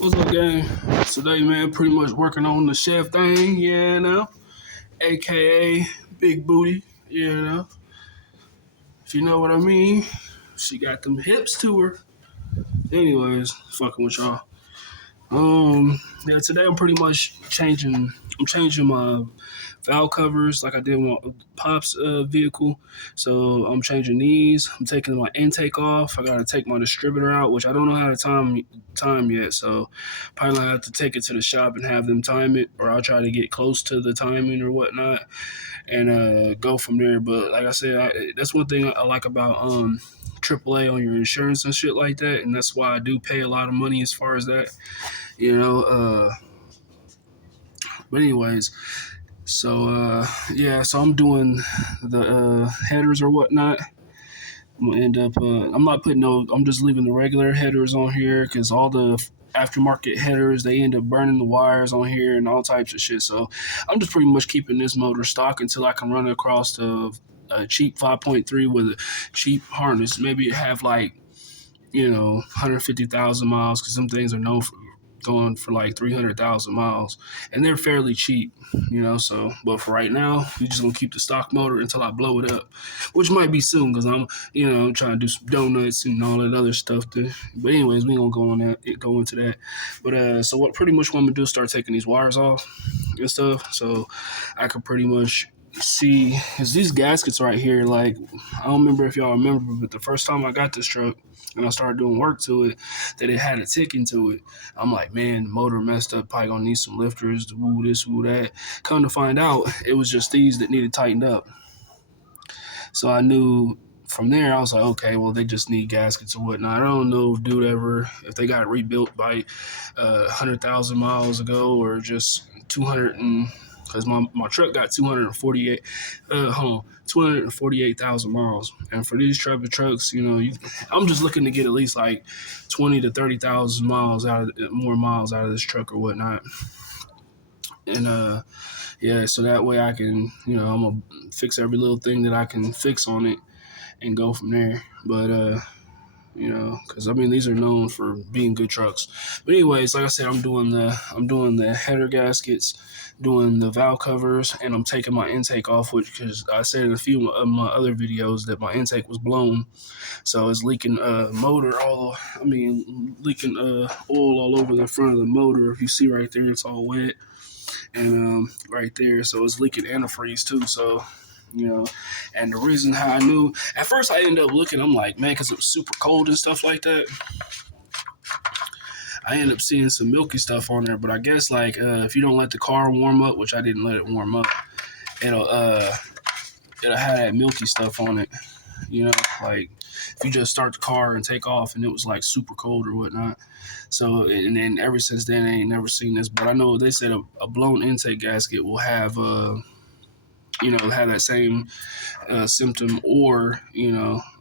What's up, gang? Today, man, pretty much working on the chef thing, aka Big Booty, if you know what I mean. She got them hips to her. Anyways, fucking with y'all. Today I'm pretty much changing. I'm changing my valve covers like I did with Pop's vehicle. So I'm changing these. I'm taking my intake off. I gotta take my distributor out, which I don't know how to time yet. So probably gonna have to take it to the shop and have them time it, or I'll try to get close to the timing or whatnot and go from there. But like I said, that's one thing I like about AAA on your insurance and shit like that, and that's why I do pay a lot of money as far as that, you know. But anyways, so I'm doing the headers or whatnot. I'm gonna end up. I'm not putting no. I'm just leaving the regular headers on here because all the aftermarket headers they end up burning the wires on here and all types of shit. So I'm just pretty much keeping this motor stock until I can run it across to a cheap 5.3 with a cheap harness. Maybe it have like 150,000 miles because some things are known for going for like 300,000 miles and they're fairly cheap, so but for right now we just gonna keep the stock motor until I blow it up, which might be soon because I'm trying to do some donuts and all that other stuff but anyways, we gonna go into that. But so what pretty much what I'm gonna do is start taking these wires off and stuff so I could pretty much see, because these gaskets right here, like, I don't remember if y'all remember, but the first time I got this truck and I started doing work to it, that it had a tick into it. I'm like, man, motor messed up, probably gonna need some lifters, woo this, woo that. Come to find out, it was just these that needed tightened up. So I knew from there, I was like, okay, well, they just need gaskets or whatnot. I don't know if they got rebuilt by 100,000 miles ago or just 200 because my truck got 248,000 miles. And for these type of trucks, I'm just looking to get at least like 20 to 30,000 miles out of this truck or whatnot. And so that way I can, I'm gonna fix every little thing that I can fix on it and go from there. But because these are known for being good trucks. But anyways, like I said, I'm doing the header gaskets, doing the valve covers, and I'm taking my intake off, because I said in a few of my other videos that my intake was blown, so it's leaking leaking oil all over the front of the motor. If you see right there, it's all wet, and right there, so it's leaking antifreeze too. So. And the reason how I knew, at first I ended up looking, I'm like, man, because it was super cold and stuff like that, I ended up seeing some milky stuff on there. But I guess like if you don't let the car warm up, which I didn't let it warm up, it'll have that milky stuff on it. Like if you just start the car and take off and it was like super cold or whatnot. So, and then ever since then I ain't never seen this. But I know they said a blown intake gasket will have have that same symptom, or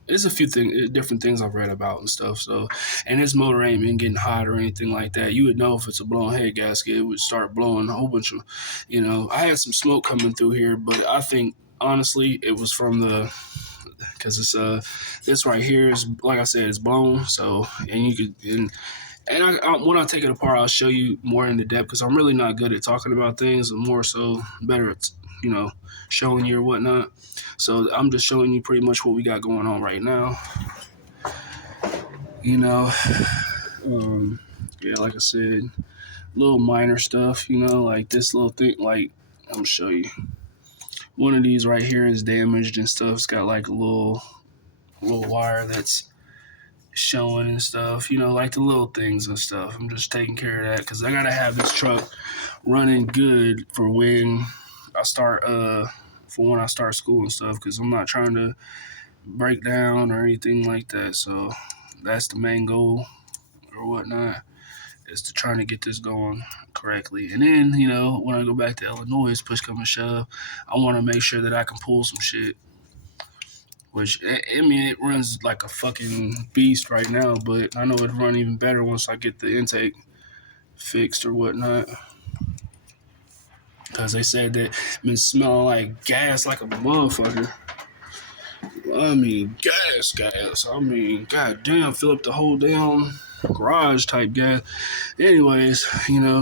there's a few different things I've read about and stuff. So, and this motor ain't been getting hot or anything like that. You would know if it's a blown head gasket. It would start blowing a whole bunch of, I had some smoke coming through here, but I think honestly it was from because it's this right here is, like I said, it's blown. So, and you could and I when I take it apart, I'll show you more into depth, because I'm really not good at talking about things, and more so better at showing you or whatnot. So I'm just showing you pretty much what we got going on right now. Like I said, little minor stuff, like this little thing, like I'm gonna show you. One of these right here is damaged and stuff. It's got like a little wire that's showing and stuff, like the little things and stuff. I'm just taking care of that because I gotta have this truck running good for when I start school and stuff, because I'm not trying to break down or anything like that. So that's the main goal or whatnot, is to trying to get this going correctly. And then, when I go back to Illinois, push come to shove, I want to make sure that I can pull some shit. Which, it runs like a fucking beast right now, but I know it'll run even better once I get the intake fixed or whatnot. Because they said that it's been smelling like gas like a motherfucker. Gas. God damn, fill up the whole damn garage type gas. Anyways,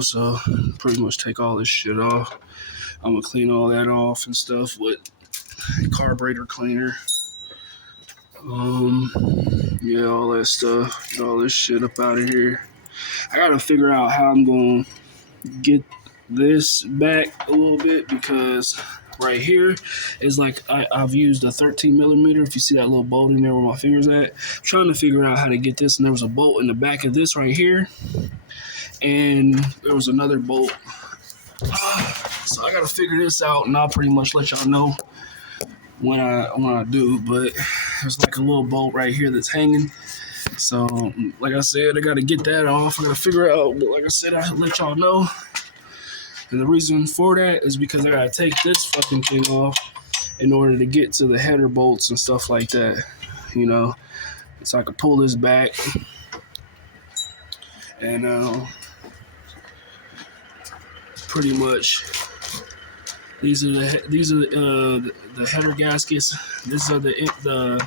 so pretty much take all this shit off. I'm gonna clean all that off and stuff with carburetor cleaner. Yeah, all that stuff, get all this shit up out of here. I gotta figure out how I'm gonna get this back a little bit, because right here is like I've used a 13 millimeter. If you see that little bolt in there where my finger's at, I'm trying to figure out how to get this. And there was a bolt in the back of this right here, and there was another bolt. So I gotta figure this out, and I'll pretty much let y'all know when I do. But there's like a little bolt right here that's hanging. So like I said, I gotta get that off. I gotta figure it out. But like I said, I'll let y'all know. And the reason for that is because I gotta take this fucking thing off in order to get to the header bolts and stuff like that. So I can pull this back, and pretty much these are the header gaskets. These are the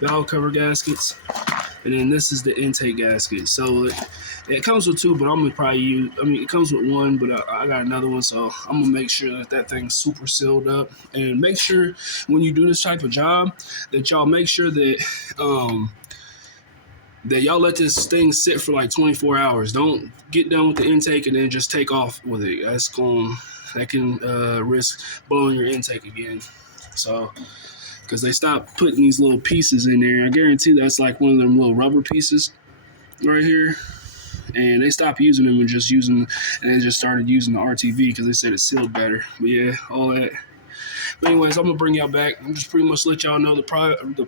valve cover gaskets, and then this is the intake gasket. So it comes with two, but I'm gonna probably use. It comes with one, but I got another one, so I'm gonna make sure that thing's super sealed up. And make sure when you do this type of job that y'all make sure that that y'all let this thing sit for like 24 hours. Don't get done with the intake and then just take off with it. That can risk blowing your intake again. So, because they stopped putting these little pieces in there. I guarantee that's like one of them little rubber pieces right here. And they stopped using them and they just started using the RTV because they said it sealed better. But yeah, all that. But anyways, I'm gonna bring y'all back. I'm just pretty much let y'all know the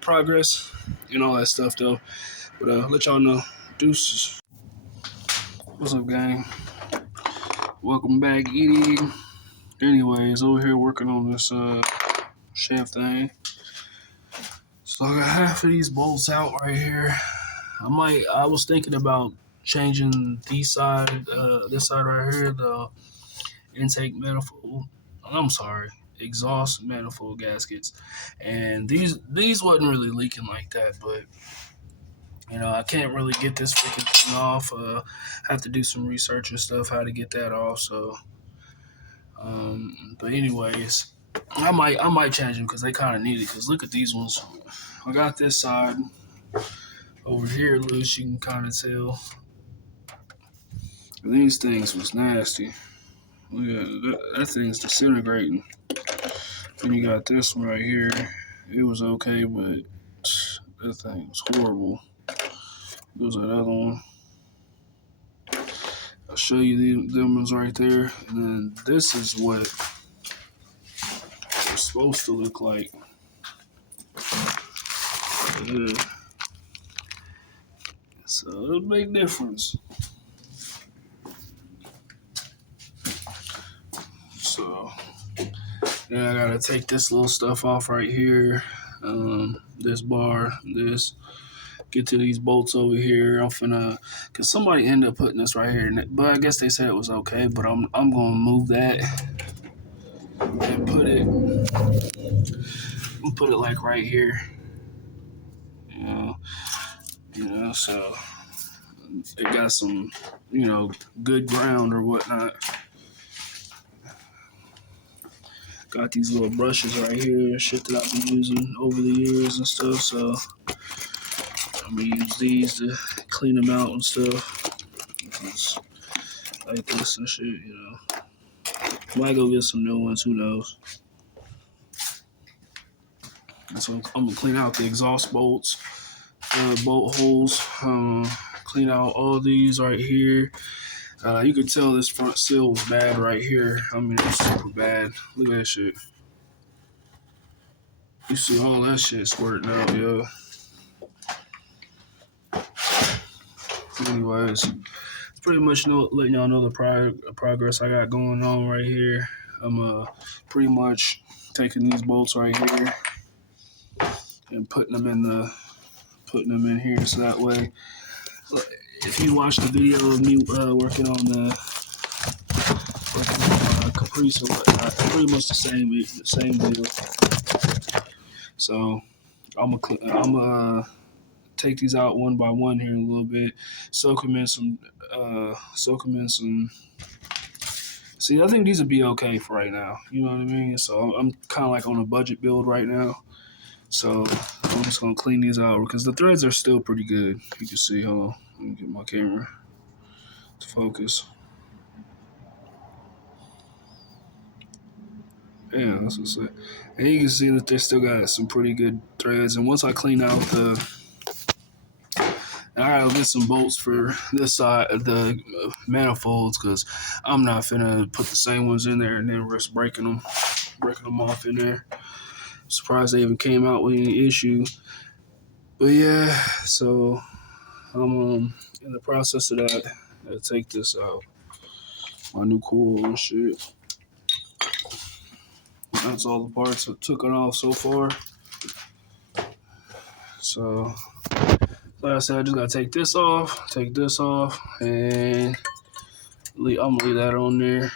progress and all that stuff though. But let y'all know. Deuces. What's up, gang? Welcome back, Edie. Anyways, over here working on this shaft thing. So I got half of these bolts out right here. I was thinking about changing this side right here, the intake manifold. I'm sorry, exhaust manifold gaskets. And these wasn't really leaking like that, but I can't really get this freaking thing off. I have to do some research and stuff how to get that off. So, but anyways, I might change them because they kind of need it. Because look at these ones. I got this side over here loose. You can kind of tell. These things was nasty. Look at that thing's disintegrating. Then you got this one right here. It was okay, but that thing was horrible. There's another one. I'll show you them ones right there. And then this is what it's supposed to look like. Yeah. So a big difference. So yeah, I gotta take this little stuff off right here. This bar, get to these bolts over here. I'm finna, cause somebody ended up putting this right here, but I guess they said it was okay. But I'm gonna move that and put it like right here. So it got some, good ground or whatnot. Got these little brushes right here, shit that I've been using over the years and stuff. So I'm gonna use these to clean them out and stuff. Just like this and shit, Might go get some new ones, who knows. So I'm gonna clean out the exhaust bolts, bolt holes, clean out all these right here. You can tell this front seal was bad right here. It's super bad. Look at that shit. You see all that shit squirting out, yo. Anyways, it's pretty much letting y'all know the progress I got going on right here. I'm pretty much taking these bolts right here and putting them in here, so that way, if you watch the video of me working on Caprice or whatnot, pretty much the same deal. So I'm take these out one by one here in a little bit. Soak them in some. See, I think these would be okay for right now. You know what I mean? So I'm kind of like on a budget build right now. So I'm just gonna clean these out because the threads are still pretty good. You can see. Hold on, let me get my camera to focus. Yeah, that's what's it. And you can see that they still got some pretty good threads. And once I clean out I'll get some bolts for this side of the manifolds because I'm not finna put the same ones in there and then risk breaking them off in there. Surprised they even came out with any issue. But yeah, so I'm in the process of that. I take this out, my new coil and shit. That's all the parts I took it off so far. So like I said, I just gotta take this off, and I'm gonna leave that on there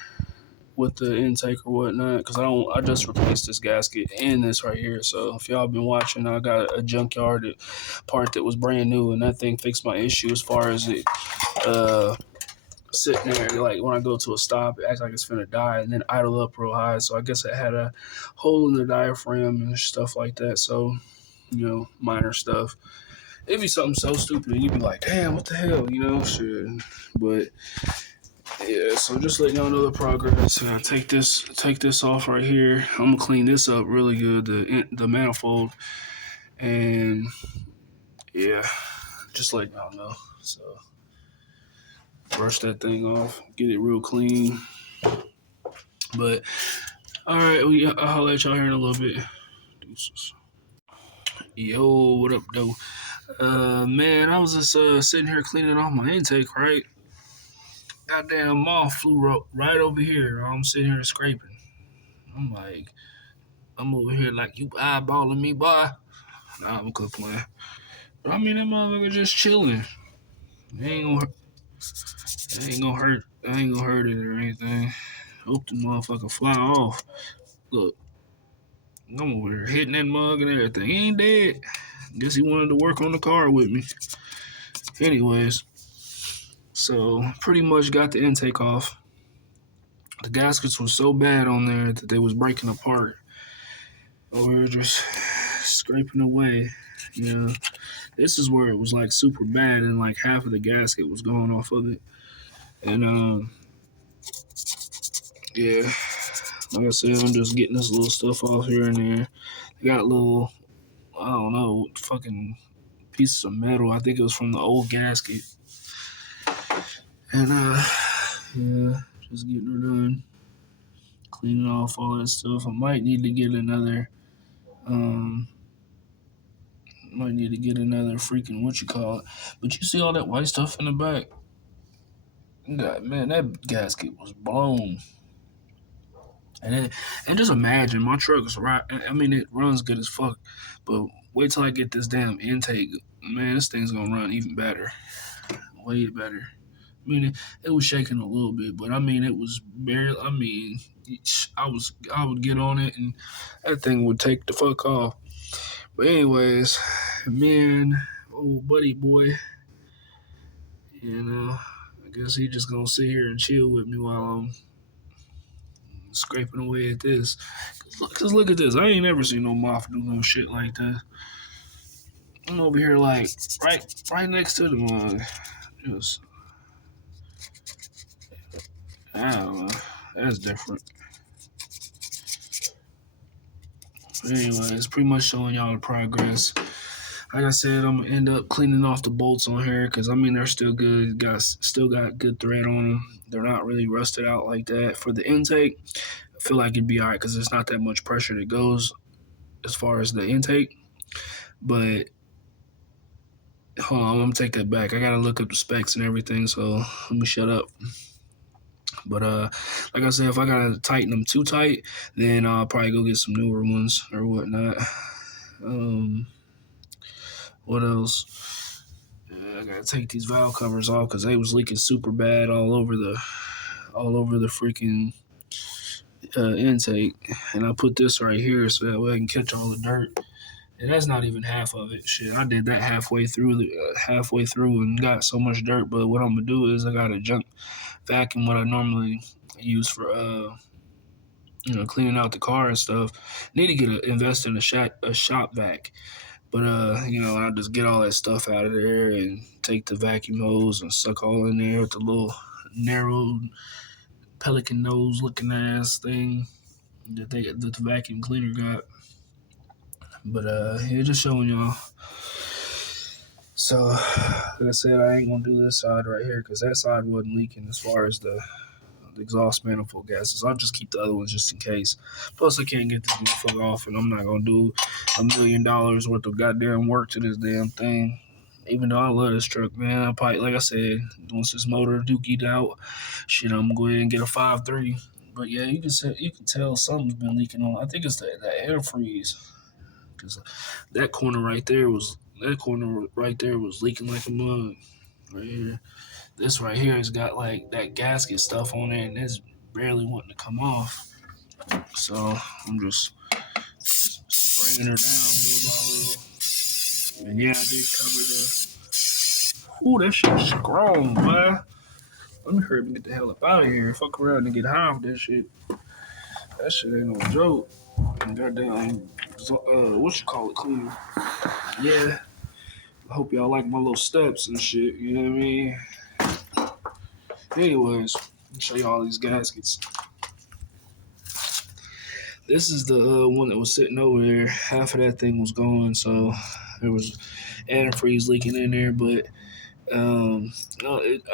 with the intake or whatnot, because I just replaced this gasket and this right here. So if y'all been watching, I got a junkyard part that was brand new, and that thing fixed my issue as far as it sitting there. Like when I go to a stop, it acts like it's finna die and then idle up real high. So I guess it had a hole in the diaphragm and stuff like that. So minor stuff. It'd be something so stupid, and you'd be like, "Damn, what the hell?" Shit. But yeah, so just letting y'all know the progress. Take this off right here. I'm gonna clean this up really good, the manifold, and yeah, just letting y'all know. So brush that thing off, get it real clean. But all right, I'll holler at y'all here in a little bit. Deuces. Yo, what up, though? Man, I was just sitting here cleaning off my intake, right? Goddamn moth flew right over here. I'm sitting here scraping. I'm like, I'm over here like, you eyeballing me, boy. Nah, I'm good playing. But I mean, that motherfucker just chilling. It ain't gonna, it ain't gonna hurt. I ain't gonna hurt it or anything. Hope the motherfucker fly off. Look, I'm over here hitting that mug and everything. He ain't dead. Guess he wanted to work on the car with me. Anyways, so pretty much got the intake off. The gaskets was so bad on there that they was breaking apart. Over here just scraping away. This is where it was like super bad and like half of the gasket was going off of it. And yeah, like I said, I'm just getting this little stuff off here and there. I got little, I don't know, fucking pieces of metal. I think it was from the old gasket. And yeah, just getting her done. Cleaning off all that stuff. I might need to get another freaking what you call it. But you see all that white stuff in the back? God, man, that gasket was blown. And just imagine my truck is right. I mean, it runs good as fuck, but wait till I get this damn intake. Man, this thing's gonna run even better, way better. I mean, it was shaking a little bit, but I mean, it was barely. I mean, I would get on it, and that thing would take the fuck off. But anyways, man, old buddy boy, I guess he just gonna sit here and chill with me while I'm scraping away at this. Cause look at this. I ain't never seen no moth do no shit like that. I'm over here like right next to the mug. Just I don't know. That's different. Anyway, it's pretty much showing y'all the progress. Like I said, I'm gonna end up cleaning off the bolts on here because I mean they're still good. Still got good thread on them. They're not really rusted out like that. For the intake, I feel like it'd be alright because it's not that much pressure that goes as far as the intake. But hold on, I'm gonna take that back. I gotta look up the specs and everything. So let me shut up. But like I said, if I gotta tighten them too tight, then I'll probably go get some newer ones or whatnot. What else? I gotta take these valve covers off because they was leaking super bad all over the freaking intake. And I put this right here so that way I can catch all the dirt. And that's not even half of it. Shit, I did that halfway through and got so much dirt. But what I'm gonna do is I got a junk vacuum, what I normally use for cleaning out the car and stuff. Need to invest in a shop vac. But I just get all that stuff out of there and take the vacuum hose and suck all in there with the little narrow pelican nose looking ass thing that the vacuum cleaner got. But yeah, just showing y'all. So, like I said, I ain't gonna do this side right here because that side wasn't leaking as far as the exhaust manifold gases. I'll just keep the other ones just in case. Plus, I can't get this motherfucker off, and I'm not gonna do $1 million worth of goddamn work to this damn thing. Even though I love this truck, man, I probably, like I said, once this motor dookied out, shit, I'm gonna go ahead and get a 5.3. But yeah, you can tell something's been leaking on. I think it's the antifreeze, because that corner right there was leaking like a mug. Right here, this right here has got like that gasket stuff on it, and it's barely wanting to come off. So I'm just spraying her down little by little. And yeah, I did cover the. Ooh, that shit's strong, boy. Let me hurry up and get the hell up out of here. Fuck around and get high with that shit. That shit ain't no joke. And goddamn, what you call it, cleaner. Yeah. I hope y'all like my little steps and shit. You know what I mean? Anyways, let me show you all these gaskets. This is the one that was sitting over there. Half of that thing was gone, so there was antifreeze leaking in there. But I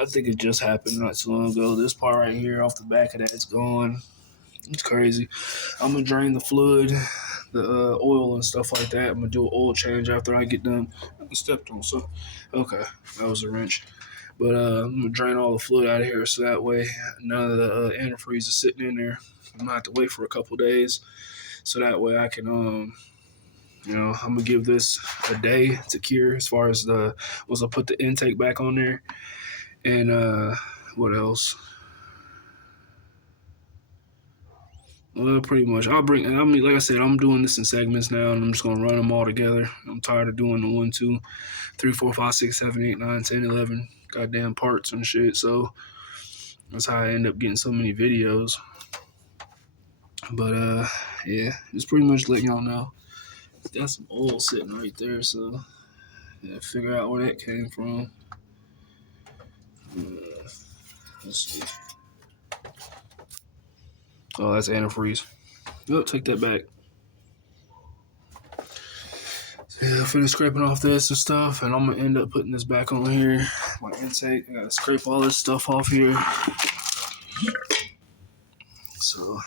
think it just happened not too long ago. This part right here off the back of that, it's gone. It's crazy. I'm gonna drain the fluid, the oil and stuff like that. I'm gonna do an oil change after I get done. I stepped on, so okay, that was a wrench. But I'm gonna drain all the fluid out of here so that way none of the antifreeze is sitting in there. I'm gonna have to wait for a couple days so that way I can I'm gonna give this a day to cure as far as once I put the intake back on there. And what else? Well, pretty much. Like I said, I'm doing this in segments now, and I'm just gonna run them all together. I'm tired of doing the 1, 2, 3, 4, 5, 6, 7, 8, 9, 10, 11 goddamn parts and shit. So that's how I end up getting so many videos. But yeah, just pretty much letting y'all know. Got some oil sitting right there, so yeah, figure out where that came from. Let's see. Oh, that's antifreeze. Oh, take that back. Yeah, I finished scraping off this and stuff, and I'm gonna end up putting this back on here. My intake, I gotta scrape all this stuff off here. So,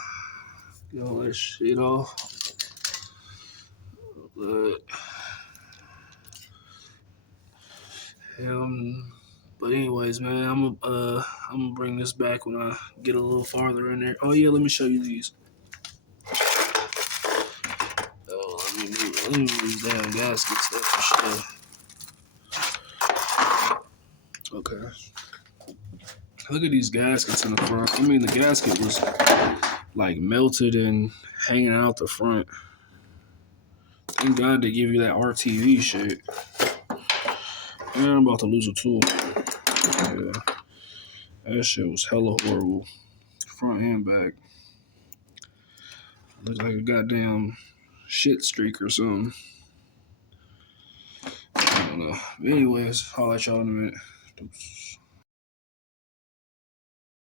get all that shit off. But anyways, man, I'm gonna bring this back when I get a little farther in there. Oh yeah, let me show you these. Oh, let me move these damn gaskets. That's for sure. Okay. Look at these gaskets in the front. I mean, the gasket was like melted and hanging out the front. Thank God they give you that RTV shit. Man, I'm about to lose a tool. Yeah. That shit was hella horrible. Front and back. Looked like a goddamn shit streak or something. I don't know. But anyways, I'll let y'all in a minute.